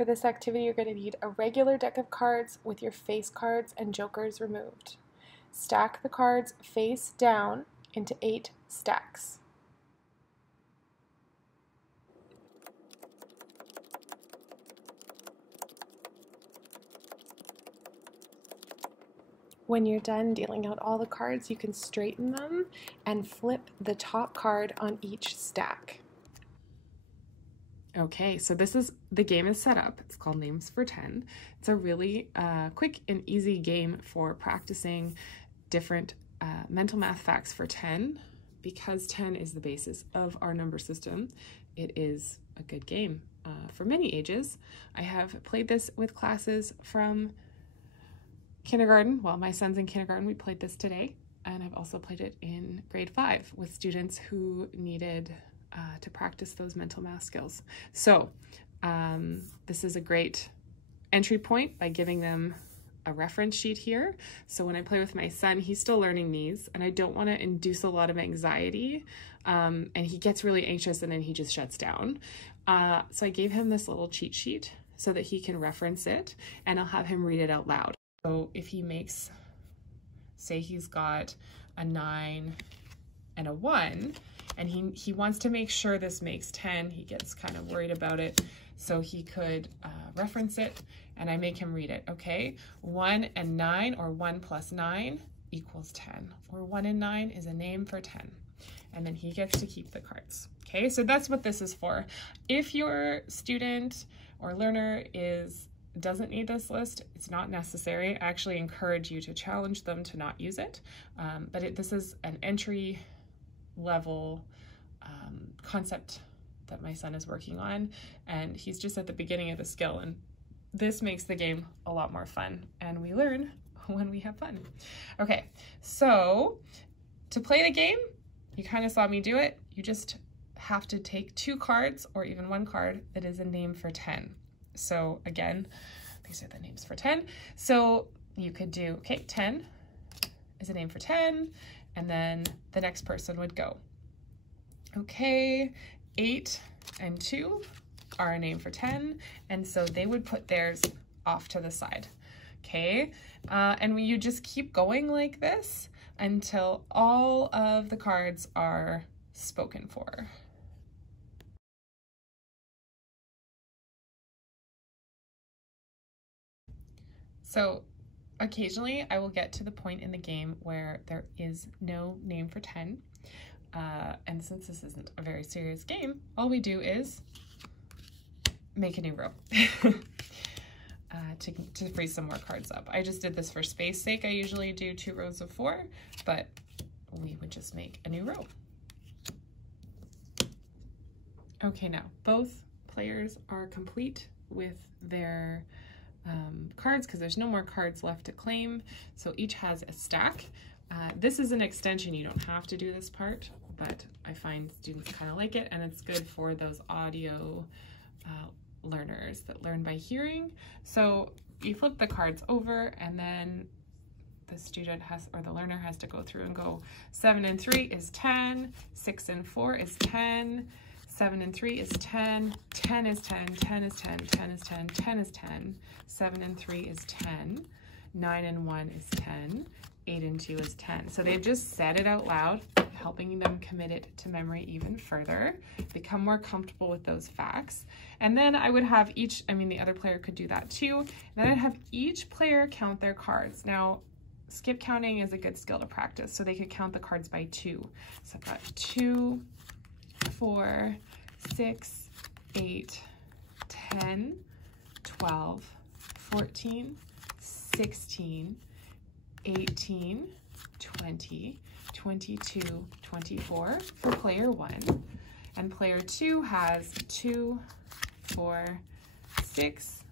For this activity, you're going to need a regular deck of cards with your face cards and jokers removed. Stack the cards face down into 8 stacks. When you're done dealing out all the cards, you can straighten them and flip the top card on each stack. Okay, so the game is set up. It's called Names for 10. It's a really quick and easy game for practicing different mental math facts for 10. Because 10 is the basis of our number system, it is a good game for many ages. I have played this with classes from kindergarten. Well, my son's in kindergarten. We played this today. And I've also played it in grade 5 with students who needed to practice those mental math skills. So this is a great entry point by giving them a reference sheet here. So when I play with my son, he's still learning these, and I don't want to induce a lot of anxiety, and he gets really anxious and then he just shuts down. So I gave him this little cheat sheet so that he can reference it, and I'll have him read it out loud. So if he makes, say he's got a 9 and a 1, and he wants to make sure this makes 10, he gets kind of worried about it, so he could reference it, and I make him read it, okay? 1 and 9, or 1 plus 9 equals 10, or 1 and 9 is a name for 10, and then he gets to keep the cards, okay? So that's what this is for. If your student or learner doesn't need this list, it's not necessary. I actually encourage you to challenge them to not use it, but this is an entry level concept that my son is working on, and he's just at the beginning of the skill, and this makes the game a lot more fun, and we learn when we have fun. Okay, so to play the game, you kind of saw me do it. You just have to take 2 cards or even 1 card that is a name for 10. So again, these are the names for 10. So you could do, okay, 10 is a name for 10, and then the next person would go. Okay, 8 and 2 are a name for 10, and so they would put theirs off to the side. Okay, and you just keep going like this until all of the cards are spoken for. So occasionally I will get to the point in the game where there is no name for 10. And since this isn't a very serious game, all we do is make a new row to free some more cards up. I just did this for space sake. I usually do 2 rows of 4, but we would just make a new row. Okay, now both players are complete with their cards because there's no more cards left to claim. So each has a stack. This is an extension. You don't have to do this part, but I find students kind of like it, and it's good for those audio learners that learn by hearing. So you flip the cards over, and then the student or the learner has to go through and go 7 and 3 is 10, 6 and 4 is 10, 7 and 3 is 10, 10 is 10, 10 is 10, 10 is 10, 10 is 10, 7 and 3 is 10, 9 and 1 is 10, 8 and 2 is 10. So they've just said it out loud, helping them commit it to memory even further, become more comfortable with those facts. And then I would have the other player could do that too. And then I'd have each player count their cards. Now, skip counting is a good skill to practice, so they could count the cards by 2. So I've got 2, 4, 6, 8, 10, 12, 14, 16, 18, 20, 22, 24 for player 1. And player 2 has 2, 4, 6,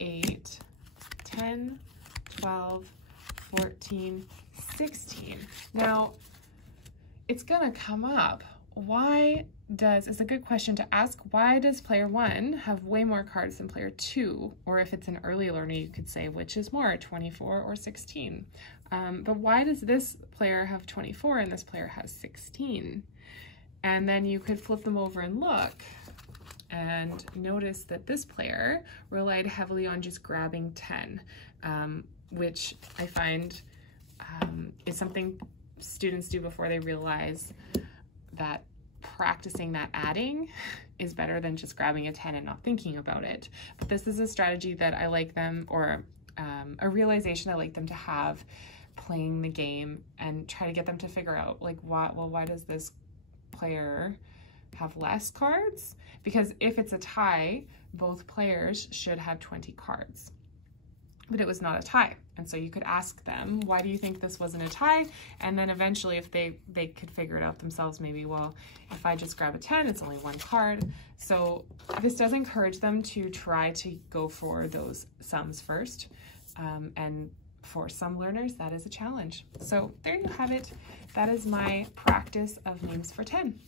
8, 10, 12, 14, 16. Now, it's gonna come up. It's a good question to ask, why does player 1 have way more cards than player 2? Or if it's an early learner, you could say, which is more, 24 or 16? But why does this player have 24 and this player has 16? And then you could flip them over and look, and noticed that this player relied heavily on just grabbing 10, which I find is something students do before they realize that practicing that adding is better than just grabbing a 10 and not thinking about it. But this is a strategy that I like them, or a realization I like them to have playing the game, and try to get them to figure out, like, why does this player have less cards? Because if it's a tie, both players should have 20 cards. But it was not a tie. And so you could ask them, why do you think this wasn't a tie? And then eventually, if they could figure it out themselves, maybe, well, if I just grab a 10, it's only one card. So this does encourage them to try to go for those sums first. And for some learners, that is a challenge. So there you have it. That is my practice of names for 10.